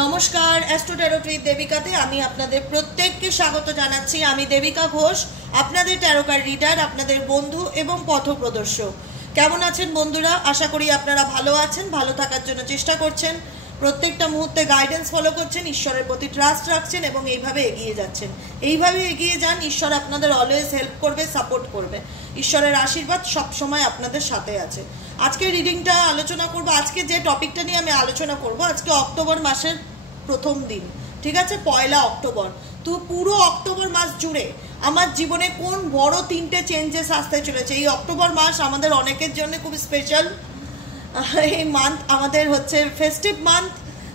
নমস্কার, astro tarot with দেবিকাতে আমি আপনাদের প্রত্যেককে স্বাগত জানাচ্ছি। আমি দেবিকা ঘোষ, আপনাদের ট্যারোকার রিডার, আপনাদের বন্ধু এবং পথপ্রদর্শক। কেমন আছেন বন্ধুরা? আশা করি আপনারা ভালো আছেন, ভালো থাকার জন্য চেষ্টা করছেন, প্রত্যেকটা মুহূর্তে গাইডেন্স ফলো করছেন, ঈশ্বরের প্রতি ট্রাস্ট রাখছেন এবং এইভাবে এগিয়ে যাচ্ছেন। এইভাবে এগিয়ে যান, ঈশ্বর আপনাদের অলওয়েজ হেল্প করবে, সাপোর্ট করবে। ঈশ্বরের আশীর্বাদ সবসময় আপনাদের সাথে আছে। আজকে রিডিংটা আলোচনা করব। আজকে যে টপিকটা নিয়ে আমি আলোচনা করব, আজকে অক্টোবর মাসের প্রথম দিন, ঠিক আছে, 1 অক্টোবর। তো পুরো অক্টোবর মাস জুড়ে আমার জীবনে কোন বড় 3টে চেঞ্জেস আসতে চলেছে। এই অক্টোবর মাস আমাদের অনেকের জন্য খুব স্পেশাল। এই মান্থ আমাদের হচ্ছে ফেস্টিভ মান্থ।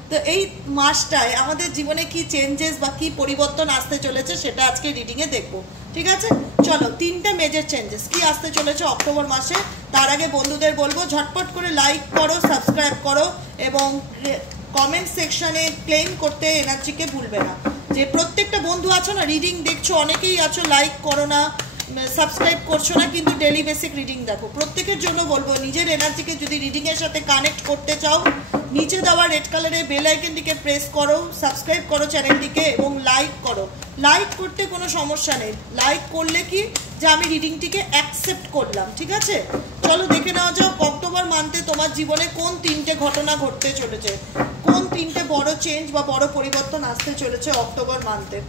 তো এই মাসটায় আমাদের জীবনে কি চেঞ্জেস বা কি পরিবর্তন আসতে চলেছে সেটা আজকে রিডিংয়ে দেখবো, ঠিক আছে। চলো, 3টে মেজর চেঞ্জেস কি আসতে চলেছে অক্টোবর মাসে। তার আগে বন্ধুদের বলবো ঝটপট করে লাইক করো, সাবস্ক্রাইব করো এবং কমেন্ট সেকশনে ক্লেম করতে এনার্জিকে ভুলবে না। যে প্রত্যেকটা বন্ধু আছো না, রিডিং দেখছো, অনেকেই আছো লাইক করো না, সাবস্ক্রাইব করছো না, কিন্তু ডেলি বেসিক রিডিং দেখো। প্রত্যেকের জন্য বলবো, নিজের এনার্জিকে যদি রিডিংয়ের সাথে কানেক্ট করতে চাও, নিচে দেওয়া রেড কালারের বেল আইকনটিকে প্রেস করো, সাবস্ক্রাইব করো চ্যানেলটিকে এবং লাইক করো। লাইক করতে কোনো সমস্যা নেই, লাইক করলে কি যে আমি রিডিংটিকে অ্যাকসেপ্ট করলাম, ঠিক আছে। চলো দেখে নেওয়া যাও অক্টোবর মান্থে তোমার জীবনে কোন 3টে ঘটনা ঘটতে চলেছে, কোন 3টে বড় চেঞ্জ বা বড় পরিবর্তন আসতে চলেছে অক্টোবর মান্থে।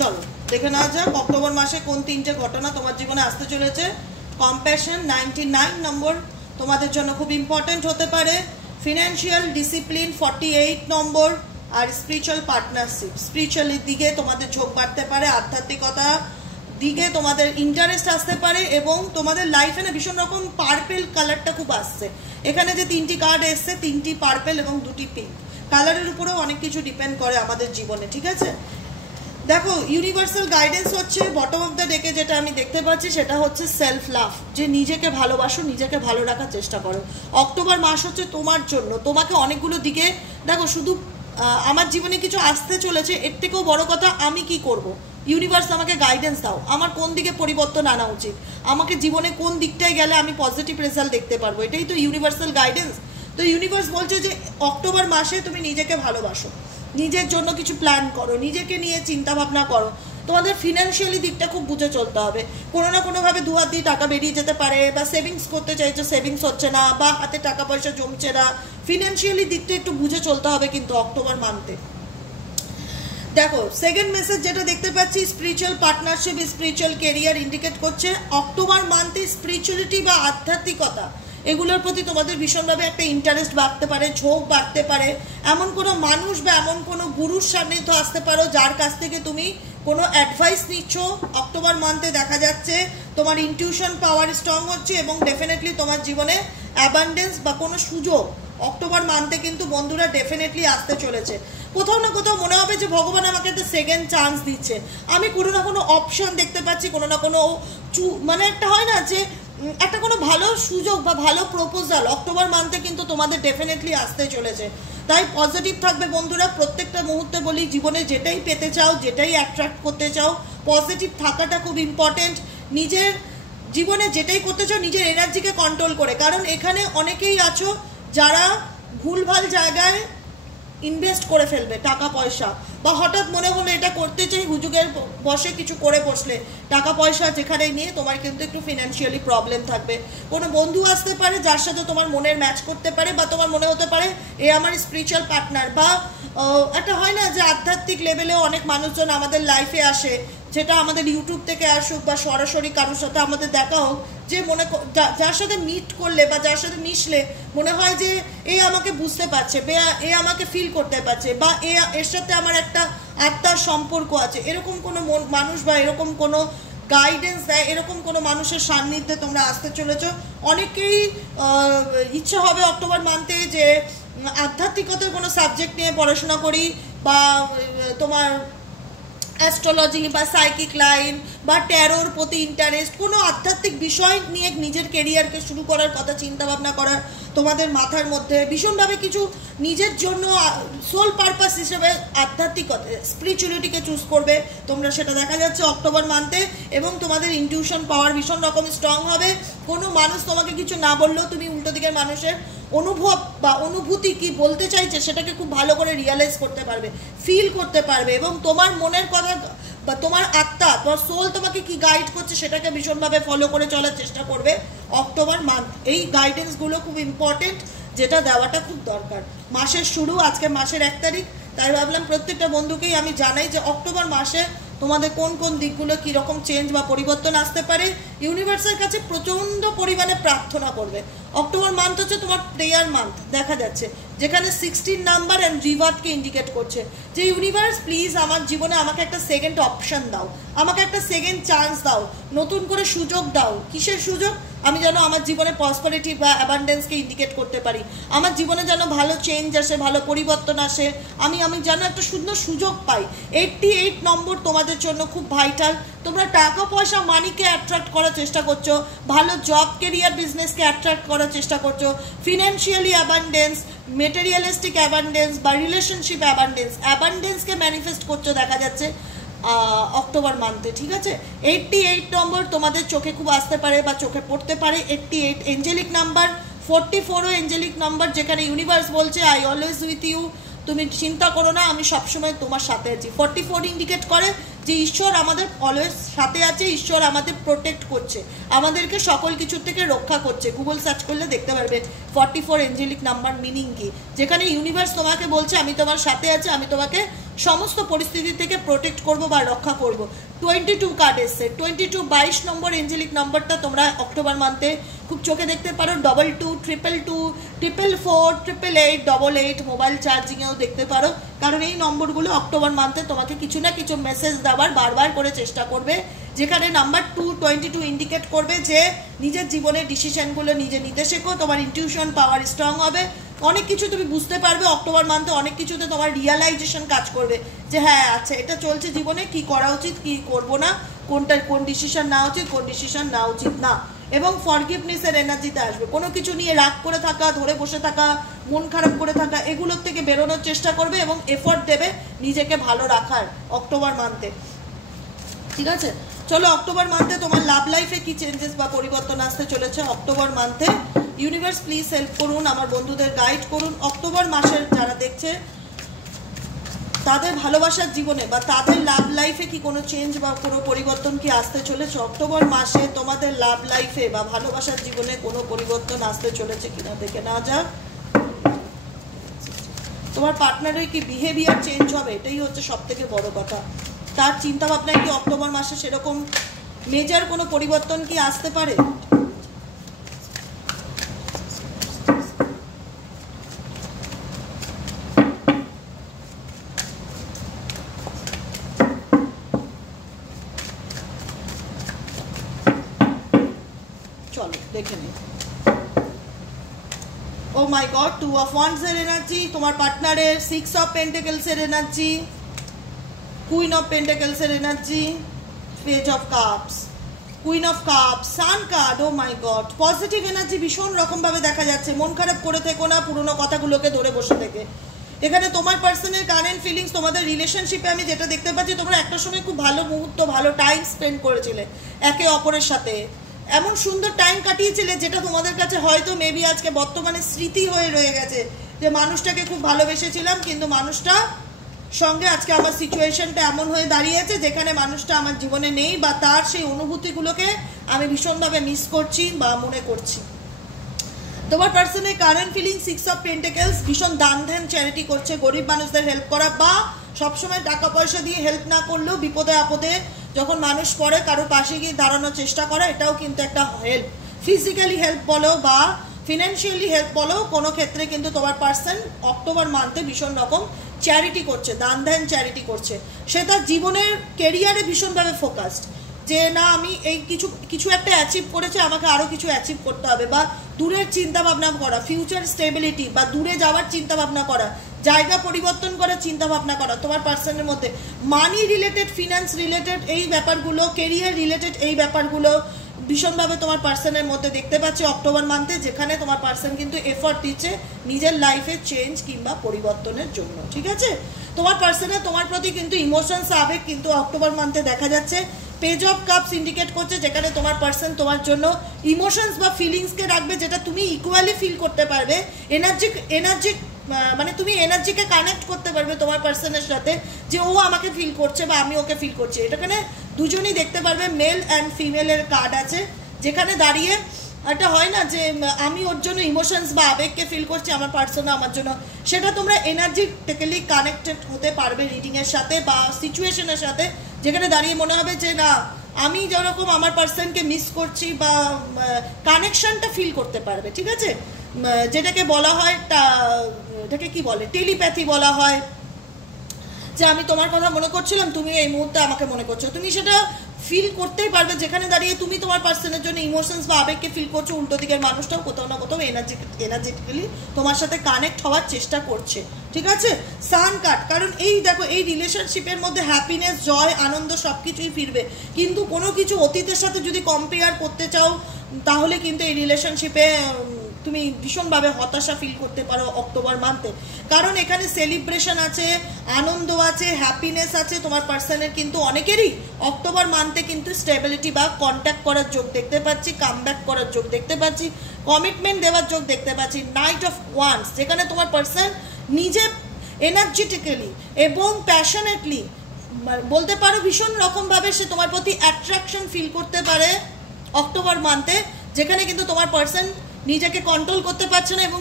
চলো দেখে নেওয়া যাক অক্টোবর মাসে কোন 3টে ঘটনা তোমার জীবনে আসতে চলেছে। কম্প্যাশন 99 নম্বর তোমাদের জন্য খুব ইম্পর্টেন্ট হতে পারে। ফিনান্সিয়াল ডিসিপ্লিন 48 নম্বর। আর স্পিরিচুয়াল পার্টনারশিপ, স্পিরিচুয়ালের দিকে তোমাদের ঝোঁক বাড়তে পারে, আধ্যাত্মিকতা দিকে তোমাদের ইন্টারেস্ট আসতে পারে এবং তোমাদের লাইফে না ভীষণ রকম পার্পেল কালারটা খুব আসছে। এখানে যে 3টি কার্ড এসছে, 3টি পার্পেল এবং 2টি পিঙ্ক কালারের উপরেও অনেক কিছু ডিপেন্ড করে আমাদের জীবনে, ঠিক আছে। দেখো, ইউনিভার্সাল গাইডেন্স হচ্ছে বটম অফ দ্য ডেকে যেটা আমি দেখতে পাচ্ছি সেটা হচ্ছে সেলফ লাভ, যে নিজেকে ভালোবাসো, নিজেকে ভালো রাখার চেষ্টা করো। অক্টোবর মাস হচ্ছে তোমার জন্য, তোমাকে অনেকগুলো দিকে দেখো। শুধু আমার জীবনে কিছু আসতে চলেছে, এর থেকেও বড় কথা আমি কি করব। ইউনিভার্স আমাকে গাইডেন্স দাও, আমার কোন দিকে পরিবর্তন আনা উচিত, আমাকে জীবনে কোন দিকটায় গেলে আমি পজিটিভ রেজাল্ট দেখতে পারবো। এটাই তো ইউনিভার্সাল গাইডেন্স। তো ইউনিভার্স বলছে যে অক্টোবর মাসে তুমি নিজেকে ভালোবাসো, নিজের জন্য কিছু প্ল্যান করো, নিজেকে নিয়ে চিন্তা ভাবনা করো। তোমাদের ফিনান্সিয়ালি দিকটা খুব বুঝে চলতে হবে। কোনো না কোনোভাবে দু হাত দিয়ে টাকা বেরিয়ে যেতে পারে, বা সেভিংস করতে চাইছো, সেভিংস হচ্ছে না, বা হাতে টাকা পয়সা জমছে না। ফিনান্সিয়ালি দিকটা একটু বুঝে চলতে হবে কিন্তু অক্টোবর মান্থে। দেখো, সেকেন্ড মেসেজ যেটা দেখতে পাচ্ছি, spiritual partnership, spiritual career indicate করছে অক্টোবর মান্থে স্পিরিচুয়ালিটি বা আধ্যাত্মিকতা এগুলোর প্রতি তোমাদের ভীষণভাবে একটা ইন্টারেস্ট বাড়তে পারে, ঝোঁক বাড়তে পারে। এমন কোনো মানুষ বা এমন কোনো গুরুর সান্নিধ্য আসতে পারো যার কাছ থেকে তুমি কোনো অ্যাডভাইস নিচ্ছ। অক্টোবর মান্থে দেখা যাচ্ছে তোমার ইনটিউশন পাওয়ার স্ট্রং হচ্ছে এবং ডেফিনেটলি তোমার জীবনে অ্যাবান্ডেন্স বা কোনো সুযোগ অক্টোবর মান্থে কিন্তু বন্ধুরা ডেফিনেটলি আসতে চলেছে। কোথাও না কোথাও মনে হবে যে ভগবান আমাকে একটা সেকেন্ড চান্স দিচ্ছে, আমি কোনো না কোনো অপশন দেখতে পাচ্ছি, কোনো না কোনো মানে একটা হয় না যে একটা কোনো ভালো সুযোগ বা ভালো প্রপোজাল অক্টোবর মান্থে কিন্তু তোমাদের ডেফিনেটলি আসতে চলেছে। তাই পজিটিভ থাকবে বন্ধুরা। প্রত্যেকটা মুহূর্তে বলি, জীবনে যেটাই পেতে চাও, যেটাই অ্যাট্রাক্ট করতে চাও, পজিটিভ থাকাটা খুব ইম্পর্টেন্ট। নিজের জীবনে যেটাই করতে চাও নিজের এনার্জিকে কন্ট্রোল করে, কারণ এখানে অনেকেই আছো যারা ভুলভাল জায়গায় ইনভেস্ট করে ফেলবে টাকা পয়সা, বা হঠাৎ মনে হলো এটা করতে চাই, হুজুগের বসে কিছু করে বসলে টাকা পয়সা যেখানে নিয়ে তোমার কিন্তু একটু ফিনান্সিয়ালি প্রবলেম থাকবে। কোনো বন্ধু আসতে পারে যার সাথে তোমার মনের ম্যাচ করতে পারে, বা তোমার মনে হতে পারে এ আমার স্পিরিচুয়াল পার্টনার, বা একটা হয় না যে আধ্যাত্মিক লেভেলেও অনেক মানুষজন আমাদের লাইফে আসে, যেটা আমাদের ইউটিউব থেকে আসুক বা সরাসরি কারোর সাথে আমাদের দেখা হোক, যে মনে যার সাথে মিট করলে বা যার সাথে মিশলে মনে হয় যে এ আমাকে বুঝতে পারছে, এ আমাকে ফিল করতে পারছে, বা এর সাথে আমার একটা আত্মার সম্পর্ক আছে, এরকম কোনো মানুষ বা এরকম কোনো গাইডেন্স দেয়, এরকম কোনো মানুষের সান্নিধ্যে তোমরা আসতে চলেছ। অনেকেই ইচ্ছা হবে অক্টোবর মান্থে যে আধ্যাত্মিকতার কোনো সাবজেক্ট নিয়ে পড়াশোনা করি, বা তোমার অ্যাস্ট্রোলজি বা সাইকিক লাইন বা ট্যারোর প্রতি ইন্টারেস্ট, কোনো আধ্যাত্মিক বিষয় নিয়ে নিজের কেরিয়ারকে শুরু করার কথা চিন্তা ভাবনা করার তোমাদের মাথার মধ্যে ভীষণভাবে কিছু নিজের জন্য সোল পারপাস হিসেবে আধ্যাত্মিকতা স্পিরিচুয়ালিটিকে চুজ করবে তোমরা, সেটা দেখা যাচ্ছে অক্টোবর মান্থে। এবং তোমাদের ইনটিউশন পাওয়ার ভীষণ রকম স্ট্রং হবে। কোনো মানুষ তোমাকে কিছু না বললেও তুমি উল্টো দিকের মানুষের অনুভব বা অনুভূতি কি বলতে চাইছে সেটাকে খুব ভালো করে রিয়ালাইজ করতে পারবে, ফিল করতে পারবে, এবং তোমার মনের কথা বা তোমার আত্মা, তোমার সোল তোমাকে কি গাইড করছে সেটাকে ভীষণভাবে ফলো করে চলার চেষ্টা করবে অক্টোবর মান্থ। এই গাইডেন্সগুলো খুব ইম্পর্টেন্ট, যেটা দেওয়াটা খুব দরকার। মাসের শুরু, আজকে মাসের 1 তারিখ, তাই ভাবলাম প্রত্যেকটা বন্ধুকেই আমি জানাই যে অক্টোবর মাসে তোমাদের কোন কোন দিকগুলো কীরকম চেঞ্জ বা পরিবর্তন আসতে পারে। ইউনিভার্সের কাছে প্রচণ্ড পরিমাণে প্রার্থনা করবে। অক্টোবর মান্থ হচ্ছে তোমার প্রেয়ার মান্থ দেখা যাচ্ছে, যেখানে 16 নাম্বার অ্যান্ড রিভার্টকে ইন্ডিকেট করছে যে ইউনিভার্স প্লিজ আমার জীবনে আমাকে একটা সেকেন্ড অপশন দাও, আমাকে একটা সেকেন্ড চান্স দাও, নতুন করে সুযোগ দাও। কিসের সুযোগ? আমি যেন আমার জীবনে প্রসপারিটি বা অ্যাবান্ডেন্সকে ইন্ডিকেট করতে পারি, আমার জীবনে যেন ভালো চেঞ্জ আসে, ভালো পরিবর্তন আসে, আমি যেন একটা সুন্দর সুযোগ পাই। 88 নম্বর তোমাদের জন্য খুব ভাইটাল। তোমরা টাকা পয়সা মানিকে অ্যাট্রাক্ট করার চেষ্টা করছো, ভালো জব কেরিয়ার বিজনেসকে অ্যাট্রাক্ট করার চেষ্টা করছো, ফিনান্সিয়ালি অ্যাবান্ডেন্স, মেটেরিয়ালিস্টিক অ্যাবান্ডেন্স বা রিলেশনশিপ অ্যাবান্ডেন্সকে ম্যানিফেস্ট করছো দেখা যাচ্ছে অক্টোবর মান্থে। ঠিক আছে, 88 নম্বর তোমাদের চোখে খুব আসতে পারে বা চোখে পড়তে পারে। 88 এঞ্জেলিক নাম্বার, 44ও এঞ্জেলিক নাম্বার, যেখানে ইউনিভার্স বলছে আই অলওয়েজ উইথ ইউ, তুমি চিন্তা করো না, আমি সবসময় তোমার সাথে আছি। 44 ইন্ডিকেট করে যে ঈশ্বর আমাদের অলওয়েজ সাথে আছে, ঈশ্বর আমাদের প্রোটেক্ট করছে, আমাদেরকে সকল কিছুর থেকে রক্ষা করছে। গুগল সার্চ করলে দেখতে পারবে 44 এঞ্জেলিক নাম্বার মিনিং কি, যেখানে ইউনিভার্স তোমাকে বলছে আমি তোমার সাথে আছি, আমি তোমাকে সমস্ত পরিস্থিতি থেকে প্রোটেক্ট করব বা রক্ষা করব। 22 কার্ড এসছে, 22 নম্বর এঞ্জেলিক নাম্বারটা তোমরা অক্টোবর মান্থে খুব চোখে দেখতে পারো। 22 222 444 888 88 মোবাইল চার্জিংয়েও দেখতে পারো, কারণ এই নম্বরগুলো অক্টোবর মান্থে তোমাকে কিছু না কিছু মেসেজ দেওয়ার বারবার করে চেষ্টা করবে, যেখানে নাম্বার 222 ইন্ডিকেট করবে যে নিজের জীবনের ডিসিশনগুলো নিজে নিতে শেখো, তোমার ইনটিউশন পাওয়ার স্ট্রং হবে, অনেক কিছু তুমি বুঝতে পারবে অক্টোবর মান্থে, অনেক কিছুতে তোমার রিয়ালাইজেশন কাজ করবে যে হ্যাঁ আচ্ছা এটা চলছে জীবনে, কি করা উচিত কি করব না, কোন ডিসিশন নেওয়া উচিত কোন ডিসিশন নেওয়া উচিত না। এবং ফরগিভনেসের এনার্জিতে আসবে, কোনো কিছু নিয়ে রাগ করে থাকা, ধরে বসে থাকা, মন খারাপ করে থাকা, এগুলোর থেকে বেরোনোর চেষ্টা করবে এবং এফোর্ট দেবে নিজেকে ভালো রাখার অক্টোবর মান্থে। ঠিক আছে, চলো অক্টোবর মান্থে তোমার লাভ লাইফে কি চেঞ্জেস বা পরিবর্তন আসতে চলেছে অক্টোবর মান্থে। ইউনিভার্স প্লিজ হেল্প করুন, আমার বন্ধুদের গাইড করুন। অক্টোবর মাসের যারা দেখছে তাদের ভালোবাসার জীবনে বা তাদের লাভ লাইফে কি কোনো চেঞ্জ বা কোনো পরিবর্তন কি আসতে চলেছে অক্টোবর মাসে? তোমাদের লাভ লাইফে বা ভালোবাসার জীবনে কোনো পরিবর্তন আসতে চলেছে কিনা দেখে না যাক। তোমার পার্টনারের কি বিহেভিয়ার চেঞ্জ হবে, এটাই হচ্ছে সব থেকে বড় কথা। তার চিন্তা ভাবনায় কি অক্টোবর মাসে সেরকম মেজর কোনো পরিবর্তন কি আসতে পারে? চলো দেখে নিই। Oh my god, 2 of wands এর এনার্জি, তোমার পার্টনারের 6 অফ পেন্টাকেলস এর এনার্জি, কুইন অফ পেন্টাকেলস এর energy, page of cups, queen of cups, sun card. Oh my god, positive energy ভীষণ রকম ভাবে দেখা যাচ্ছে। মন খারাপ করে থেকো না পুরোনো কথাগুলোকে ধরে বসে থেকে। এখানে তোমার পার্সনের কারেন্ট ফিলিংস, তোমাদের রিলেশনশিপে আমি যেটা দেখতে পাচ্ছি, তোমরা একটা সময় খুব ভালো মুহূর্ত, ভালো টাইম স্পেন্ড করেছিলে একে অপরের সাথে, এমন সুন্দর টাইম কাটিয়েছিলে যেটা তোমাদের কাছে হয়তো মেবি আজকে বর্তমানে স্মৃতি হয়ে রয়ে গেছে, যে মানুষটাকে খুব ভালোবেসেছিলাম কিন্তু মানুষটা সঙ্গে আজকে আমার সিচুয়েশনটা এমন হয়ে দাঁড়িয়েছে যেখানে মানুষটা আমার জীবনে নেই, বা তার সেই অনুভূতিগুলোকে আমি ভীষণভাবে মিস করছি বা মনে করছি। তোমার পার্সনের কারেন্ট ফিলিং 6 অফ পেন্টাকেলস, ভীষণ দান ধ্যান চ্যারিটি করছে, গরিব মানুষদের হেল্প করা, বা সবসময় টাকা পয়সা দিয়ে হেল্প না করলেও বিপদে আপদে যখন মানুষ পড়ে কারো পাশে গিয়ে দাঁড়ানোর চেষ্টা করা, এটাও কিন্তু একটা হেল্প। ফিজিক্যালি হেল্প বলো বা ফিনান্সিয়ালি হেল্প বলো, কোনো ক্ষেত্রে কিন্তু তোমার পার্সন অক্টোবর মান্থে ভীষণ রকম চ্যারিটি করছে, দান ধ্যান চ্যারিটি করছে। সে তার জীবনের কেরিয়ারে ভীষণভাবে ফোকাসড, যে না আমি এই কিছু একটা অ্যাচিভ করেছে, আমাকে আরও কিছু অ্যাচিভ করতে হবে, বা দূরের চিন্তা ভাবনা করা, ফিউচার স্টেবিলিটি বা দূরে যাওয়ার চিন্তা ভাবনা করা, জায়গা পরিবর্তন করার চিন্তা ভাবনা করা তোমার পার্সনের মধ্যে, মানি রিলেটেড, ফিনান্স রিলেটেড এই ব্যাপারগুলো, কেরিয়ার রিলেটেড এই ব্যাপারগুলো ভীষণভাবে তোমার পার্সনের মধ্যে দেখতে পাচ্ছি অক্টোবর মান্থে, যেখানে তোমার পার্সন কিন্তু এফর্ট দিচ্ছে নিজের লাইফে চেঞ্জ কিংবা পরিবর্তনের জন্য। ঠিক আছে, তোমার পার্সনের তোমার প্রতি কিন্তু ইমোশনস, আবেগ কিন্তু অক্টোবর মান্থে দেখা যাচ্ছে। পেজ অফ কাপস ইন্ডিকেট করছে যেখানে তোমার পার্সন তোমার জন্য ইমোশনস বা ফিলিংসকে রাখবে, যেটা তুমি ইকুয়ালি ফিল করতে পারবে। এনার্জি মানে তুমি এনার্জিকে কানেক্ট করতে পারবে তোমার পার্সনের সাথে, যে ও আমাকে ফিল করছে বা আমি ওকে ফিল করছি। এটাখানে দুজনই দেখতে পারবে, মেল অ্যান্ড ফিমেলের কার্ড আছে, যেখানে দাঁড়িয়ে একটা হয় না যে আমি ওর জন্য ইমোশনস বা আবেগকে ফিল করছি, আমার পার্সনও আমার জন্য, সেটা তোমরা এনার্জিটিক্যালি কানেক্টেড হতে পারবে রিডিংয়ের সাথে বা সিচুয়েশনের সাথে, যেখানে দাঁড়িয়ে মনে হবে যে না আমি যেরকম আমার পার্সনকে মিস করছি বা কানেকশনটা ফিল করতে পারবে। ঠিক আছে, যেটাকে বলা হয়, এটাকে কি বলে, টেলিপ্যাথি বলা হয়, যে আমি তোমার কথা মনে করছিলাম, তুমি এই মুহূর্তে আমাকে মনে করছো, তুমি সেটা ফিল করতেই পারবে, যেখানে দাঁড়িয়ে তুমি তোমার পার্সনের জন্য ইমোশনস বা আবেগকে ফিল করছো, উল্টো দিকের মানুষটাও কোথাও না কোথাও এনার্জেটিক্যালি তোমার সাথে কানেক্ট হওয়ার চেষ্টা করছে। ঠিক আছে, সান কার্ড, কারণ এই দেখো এই রিলেশনশিপের মধ্যে হ্যাপিনেস, জয়, আনন্দ সব কিছুই ফিরবে, কিন্তু কোনো কিছু অতীতের সাথে যদি কম্পেয়ার করতে চাও তাহলে কিন্তু এই রিলেশনশিপে তুমি ভীষণভাবে হতাশা ফিল করতে পারো অক্টোবর মান্থে, কারণ এখানে সেলিব্রেশন আছে, আনন্দ আছে, হ্যাপিনেস আছে। তোমার পার্সনের কিন্তু অনেকেরই অক্টোবর মান্থে কিন্তু স্টেবিলিটি বা কন্ট্যাক্ট করার যোগ দেখতে পাচ্ছি, কামব্যাক করার যোগ দেখতে পাচ্ছি, কমিটমেন্ট দেওয়ার যোগ দেখতে পাচ্ছি। নাইট অফ ওয়ান্স, যেখানে তোমার পার্সন নিজে এনার্জেটিক্যালি এবং প্যাশনেটলি বলতে পারো ভীষণ রকমভাবে সে তোমার প্রতি অ্যাট্রাকশন ফিল করতে পারে অক্টোবর মান্থে, যেখানে কিন্তু তোমার পার্সন নিজেকে কন্ট্রোল করতে পারছে না এবং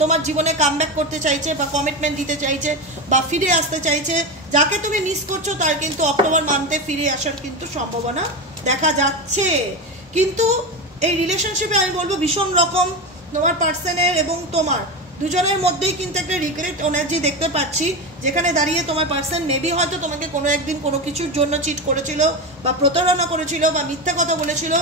তোমার জীবনে কামব্যাক করতে চাইছে বা কমিটমেন্ট দিতে চাইছে বা ফিরে আসতে চাইছে। যাকে তুমি মিস করছো তার কিন্তু অক্টোবর মান্থে ফিরে আসার কিন্তু সম্ভাবনা দেখা যাচ্ছে। কিন্তু এই রিলেশনশিপে আমি বলবো ভীষণ রকম তোমার পার্সনের এবং তোমার দুজনের মধ্যেই কিন্তু একটা রিগ্রেট এনার্জি দেখতে পাচ্ছি, যেখানে দাঁড়িয়ে তোমার পার্সন মেবি হয়তো তোমাকে কোনো একদিন কোনো কিছুর জন্য চিট করেছিল বা প্রতারণা করেছিল বা মিথ্যা কথা বলেছিল।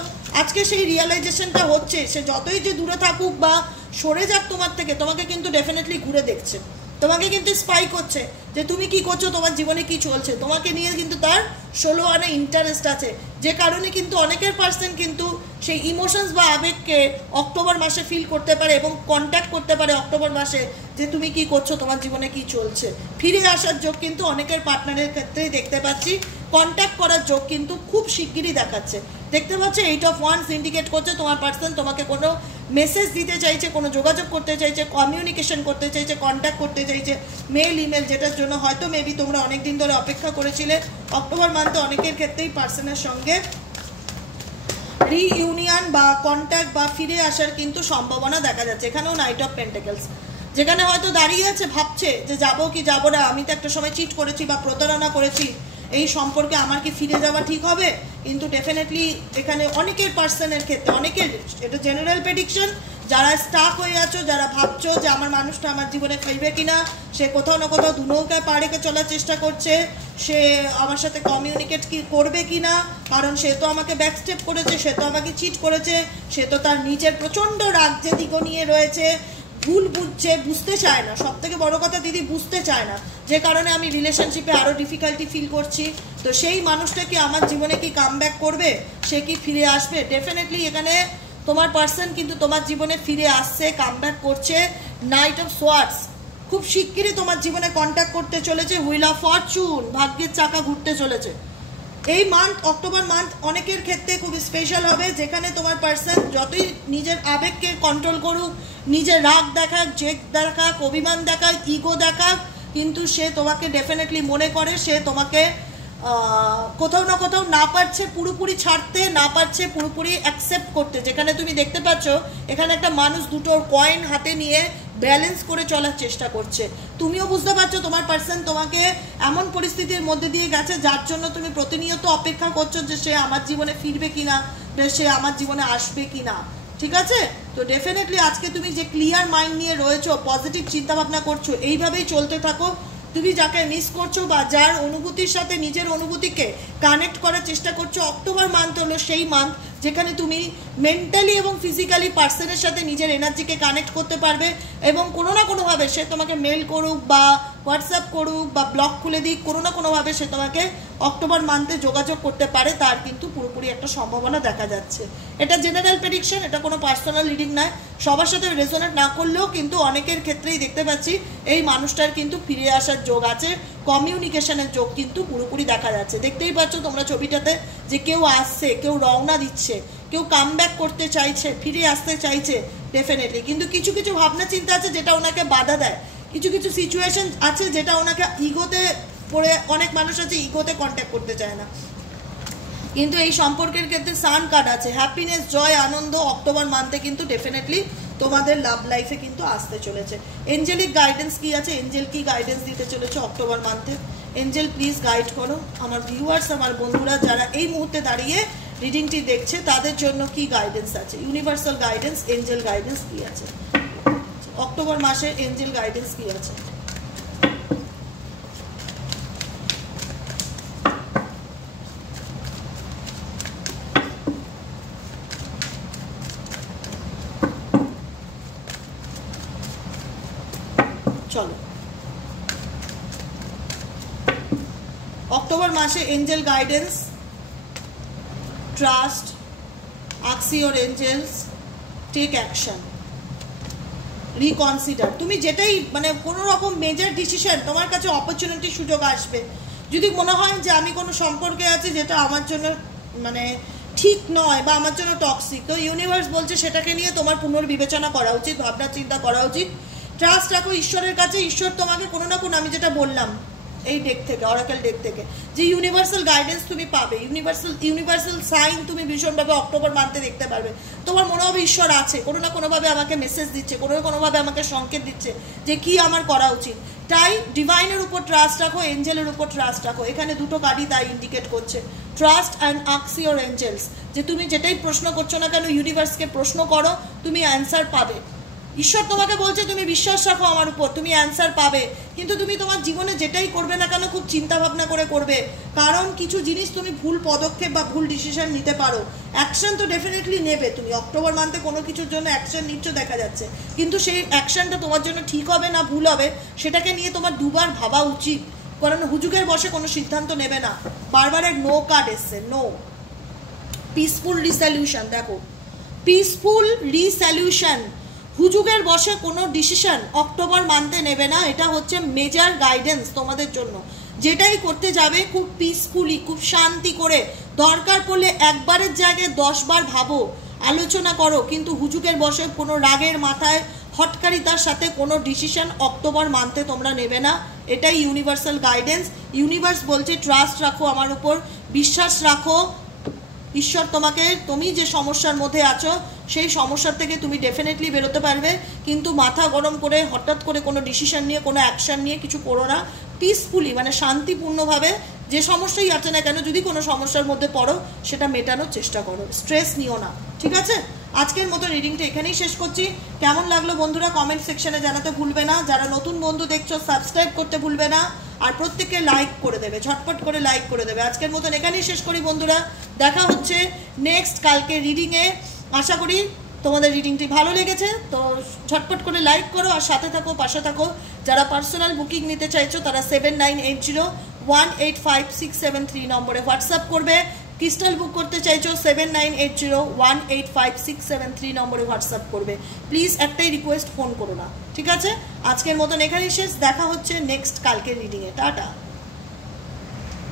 আজকে সেই রিয়েলাইজেশনটা হচ্ছে, সে যতই যে দূরে থাকুক বা সরে যাক তোমার থেকে, তোমাকে কিন্তু ডেফিনেটলি ঘুরে দেখছে, তোমাকে কিন্তু স্পাই করছে যে তুমি কি করছো, তোমার জীবনে কি চলছে, তোমাকে নিয়ে কিন্তু তার 16 আনা ইন্টারেস্ট আছে, যে কারণে কিন্তু অনেকের পার্সন কিন্তু সেই ইমোশনস বা আবেগকে অক্টোবর মাসে ফিল করতে পারে এবং কন্ট্যাক্ট করতে পারে অক্টোবর মাসে, যে তুমি কি করছো, তোমার জীবনে কি চলছে। ফিরে আসার যোগ কিন্তু অনেকের পার্টনারের ক্ষেত্রেই দেখতে পাচ্ছি, কন্ট্যাক্ট করার যোগ কিন্তু খুব শিগগিরই দেখাচ্ছে। দেখতে পাচ্ছ 8 অফ ওয়ান্স ইন্ডিকেট করছে তোমার পার্সন তোমাকে কোনো মেসেজ দিতে চাইছে, কোনো যোগাযোগ করতে চাইছে, কমিউনিকেশন করতে চাইছে, কন্ট্যাক্ট করতে চাইছে, মেল ইমেল, যেটার জন্য হয়তো মেবি তোমরা অনেকদিন ধরে অপেক্ষা করেছিলে। অক্টোবর মান্থে অনেকের ক্ষেত্রেই পার্সনের সঙ্গে রিইউনিয়ন বা কন্ট্যাক্ট বা ফিরে আসার কিন্তু সম্ভাবনা দেখা যাচ্ছে। এখানেও নাইট অফ পেন্টাকেলস, যেখানে হয়তো দাঁড়িয়ে আছে, ভাবছে যে যাবো কি যাবো না, আমি তো একটা সময় চিট করেছি বা প্রতারণা করেছি, এই সম্পর্কে আমার কি ফিরে যাওয়া ঠিক হবে। কিন্তু ডেফিনেটলি এখানে অনেকের পার্সনের ক্ষেত্রে, অনেকের, এটা জেনারেল প্রেডিকশন, যারা স্টাক হয়ে আছো, যারা ভাবছো যে আমার মানুষটা আমার জীবনে ফিরবে কিনা, সে কোথাও না কোথাও দুনৌকায় পা রেখে চলার চেষ্টা করছে, সে আমার সাথে কমিউনিকেট কি করবে কিনা, কারণ সে তো আমাকে ব্যাকস্টেপ করেছে, সে তো আমাকে চিট করেছে, সে তো তার নিজের প্রচণ্ড রাগ যে দিক নিয়ে রয়েছে, ভুল বুঝছে, বুঝতে চায় না। সব থেকে বড় কথা দিদি, বুঝতে চায় না, যে কারণে আমি রিলেশনশিপে আরও ডিফিকাল্টি ফিল করছি। তো সেই মানুষটা কি আমার জীবনে কি কামব্যাক করবে, সে কি ফিরে আসবে? ডেফিনেটলি এখানে তোমার পার্সন কিন্তু তোমার জীবনে ফিরে আসছে, কামব্যাক করছে। নাইট অফ সোয়ার্ডস, খুব শিগগিরই তোমার জীবনে কন্ট্যাক্ট করতে চলেছে। হুইল অফ ফরচুন, ভাগ্যের চাকা ঘুরতে চলেছে। এই মান্থ, অক্টোবর মান্থ অনেকের ক্ষেত্রে খুব স্পেশাল হবে, যেখানে তোমার পার্সন যতই নিজের আবেগকে কন্ট্রোল করুক, নিজের রাগ দেখাক, জেদ দেখাক, অভিমান দেখাক, ইগো দেখাক, কিন্তু সে তোমাকে ডেফিনেটলি মনে করে, সে তোমাকে কোথাও না কোথাও না পারছে পুরোপুরি ছাড়তে, না পারছে পুরোপুরি অ্যাকসেপ্ট করতে। যেখানে তুমি দেখতে পাচ্ছ এখানে একটা মানুষ দুটোর কয়েন হাতে নিয়ে ব্যালেন্স করে চলার চেষ্টা করছে। তুমিও বুঝতে পারছো তোমার পার্সন তোমাকে এমন পরিস্থিতির মধ্যে দিয়ে গেছে, যার জন্য তুমি প্রতিনিয়ত অপেক্ষা করছো যে সে আমার জীবনে ফিরবে কিনা, সে আমার জীবনে আসবে কিনা। ঠিক আছে, তো ডেফিনেটলি আজকে তুমি যে ক্লিয়ার মাইন্ড নিয়ে রয়েছো, পজিটিভ চিন্তাভাবনা করছো, এইভাবেই চলতে থাকো। তুমি যাকে মিস করছো বা যার অনুভূতির সাথে নিজের অনুভূতিকে কানেক্ট করার চেষ্টা করছো, অক্টোবর মান্থ হলো সেই মান্থ যেখানে তুমি মেন্টালি এবং ফিজিক্যালি পার্সনের সাথে নিজের এনার্জিকে কানেক্ট করতে পারবে এবং কোনো না কোনোভাবে সে তোমাকে মেল করুক বা হোয়াটসঅ্যাপ করুক বা ব্লগ খুলে দিক, কোনো না কোনোভাবে সে তোমাকে অক্টোবর মান্থে যোগাযোগ করতে পারে, তার কিন্তু পুরোপুরি একটা সম্ভাবনা দেখা যাচ্ছে। এটা জেনারেল প্রেডিকশন, এটা কোনো পার্সোনাল রিডিং নয়। সবার সাথে রেজোনেট না করলেও কিন্তু অনেকের ক্ষেত্রেই দেখতে পাচ্ছি এই মানুষটার কিন্তু ফিরে আসার যোগ আছে, কমিউনিকেশনের যোগ কিন্তু পুরোপুরি দেখা যাচ্ছে। দেখতেই পাচ্ছ তোমরা ছবিটাতে যে কেউ আসছে, কেউ রওনা দিচ্ছে, কেউ কাম ব্যাক করতে চাইছে, ফিরে আসতে চাইছে ডেফিনেটলি। কিন্তু কিছু কিছু ভাবনা চিন্তা আছে যেটা ওনাকে বাধা দেয়, কিছু কিছু সিচুয়েশন আছে যেটা ওনাকে ইগোতে পড়ে, অনেক মানুষ আছে ইগোতে কন্ট্যাক্ট করতে চায় না। কিন্তু এই সম্পর্কের ক্ষেত্রে সান কার্ড আছে, হ্যাপিনেস, জয়, আনন্দ অক্টোবর মান্থে কিন্তু ডেফিনেটলি তোমাদের লাভ লাইফে কিন্তু আসতে চলেছে। এঞ্জেলিক গাইডেন্স কি আছে, এঞ্জেল কি গাইডেন্স দিতে চলেছে অক্টোবর মান্থে? এঞ্জেল প্লিজ গাইড করো আমার ভিউয়ার্স, আমার বন্ধুরা যারা এই মুহূর্তে দাঁড়িয়ে রিডিংটি দেখছে তাদের জন্য কি গাইডেন্স আছে, ইউনিভার্সাল গাইডেন্স, এঞ্জেল গাইডেন্স কি আছে অক্টোবর মাসে, এঞ্জেল গাইডেন্স কি আছে? চলো অক্টোবর মাসে angel guidance, trust, ask your angels, take action, reconsider. তুমি যেটাই মানে কোনো রকম মেজর ডিসিশন, তোমার কাছে অপরচুনিটি, সুযোগ আসবে। যদি মনে হয় যে আমি কোনো সম্পর্কে আছি যেটা আমার জন্য মানে ঠিক নয় বা আমার জন্য টক্সিক, তো ইউনিভার্স বলছে সেটাকে নিয়ে তোমার পুনর্বিবেচনা করা উচিত, ভাবনা চিন্তা করা উচিত। ট্রাস্ট রাখো ঈশ্বরের কাছে, ঈশ্বর তোমাকে কোনো না কোনো, আমি যেটা বললাম এই ডেক থেকে, অরাকেল ডেক থেকে, যে ইউনিভার্সাল গাইডেন্স তুমি পাবে, ইউনিভার্সাল সাইন তুমি ভীষণভাবে অক্টোবর মান্থে দেখতে পারবে। তোমার মনে হবে ঈশ্বর আছে, কোনো না কোনোভাবে আমাকে মেসেজ দিচ্ছে, কোনো না কোনোভাবে আমাকে সংকেত দিচ্ছে যে কি আমার করা উচিত। তাই ডিভাইনের উপর ট্রাস্ট রাখো, এঞ্জেলের উপর ট্রাস্ট রাখো। এখানে দুটো কার্ডই তাই ইন্ডিকেট করছে, trust and ask your angels. যে তুমি যেটাই প্রশ্ন করছো না কেন, ইউনিভার্সকে প্রশ্ন করো, তুমি অ্যান্সার পাবে। ঈশ্বর তোমাকে বলছে তুমি বিশ্বাস রাখো আমার উপর, তুমি অ্যান্সার পাবে। কিন্তু তুমি তোমার জীবনে যেটাই করবে না কেন খুব চিন্তা ভাবনা করে করবে, কারণ কিছু জিনিস তুমি ভুল পদক্ষেপ বা ভুল ডিসিশন নিতে পারো। অ্যাকশন তো ডেফিনেটলি নেবে তুমি, অক্টোবর মান্থে কোনো কিছুর জন্য অ্যাকশন নিচ্ছ দেখা যাচ্ছে, কিন্তু সেই অ্যাকশনটা তোমার জন্য ঠিক হবে না ভুল হবে সেটাকে নিয়ে তোমার দুবার ভাবা উচিত। কারণ হুজুগের বসে কোনো সিদ্ধান্ত নেবে না। বারবার এক নো কার্ড এসছে, নো, পিসফুল রিসলিউশন। দেখো পিসফুল রিসলিউশন, হুজুগের বসে কোনো ডিসিশন অক্টোবর মান্থে নেবে না। এটা হচ্ছে মেজর গাইডেন্স তোমাদের জন্য। যেটাই করতে যাবে খুব পিসফুলি, খুব শান্তি করে, দরকার পড়লে একবারের জায়গায় 10 বার ভাবো, আলোচনা করো, কিন্তু হুজুগের বসে কোনো রাগের মাথায় হটকারিতার সাথে কোনো ডিসিশন অক্টোবর মান্থে তোমরা নেবে না। এটাই ইউনিভার্সাল গাইডেন্স। ইউনিভার্স বলছে ট্রাস্ট রাখো আমার উপর, বিশ্বাস রাখো, ঈশ্বর তোমাকে, তুমি যে সমস্যার মধ্যে আছো সেই সমস্যার থেকে তুমি ডেফিনেটলি বেরোতে পারবে, কিন্তু মাথা গরম করে হঠাৎ করে কোনো ডিসিশন নিয়ে, কোনো অ্যাকশন নিয়ে কিছু করো না। পিসফুলি মানে শান্তিপূর্ণভাবে যে সমস্যাই আছে না কেন, যদি কোনো সমস্যার মধ্যে পড়ো সেটা মেটানোর চেষ্টা করো, স্ট্রেস নিও না, ঠিক আছে? আজকের মতো রিডিংটা এখানেই শেষ করছি। কেমন লাগলো বন্ধুরা কমেন্ট সেকশনে জানাতে ভুলবে না। যারা নতুন বন্ধু দেখছো সাবস্ক্রাইব করতে ভুলবে না, আর প্রত্যেককে লাইক করে দেবে, ঝটপট করে লাইক করে দেবে। আজকের মতন এখানেই শেষ করি বন্ধুরা, দেখা হচ্ছে নেক্সট কালকে রিডিংয়ে। আশা করি তোমাদের রিডিংটি ভালো লেগেছে, তো ঝটপট করে লাইক করো আর সাথে থাকো, পাশে থাকো। যারা পার্সোনাল বুকিং নিতে চাইছো তারা 7980185673 নম্বরে হোয়াটসঅ্যাপ করবে। ক্রিস্টাল বুক করতে চাইছো 7980185673 নম্বরে হোয়াটসঅ্যাপ করবে। প্লিজ একটাই রিকোয়েস্ট, ফোন করো না, ঠিক আছে? আজকের মতন এখানেই শেষ, দেখা হচ্ছে নেক্সট কালকের রিডিংয়ে। টাটা।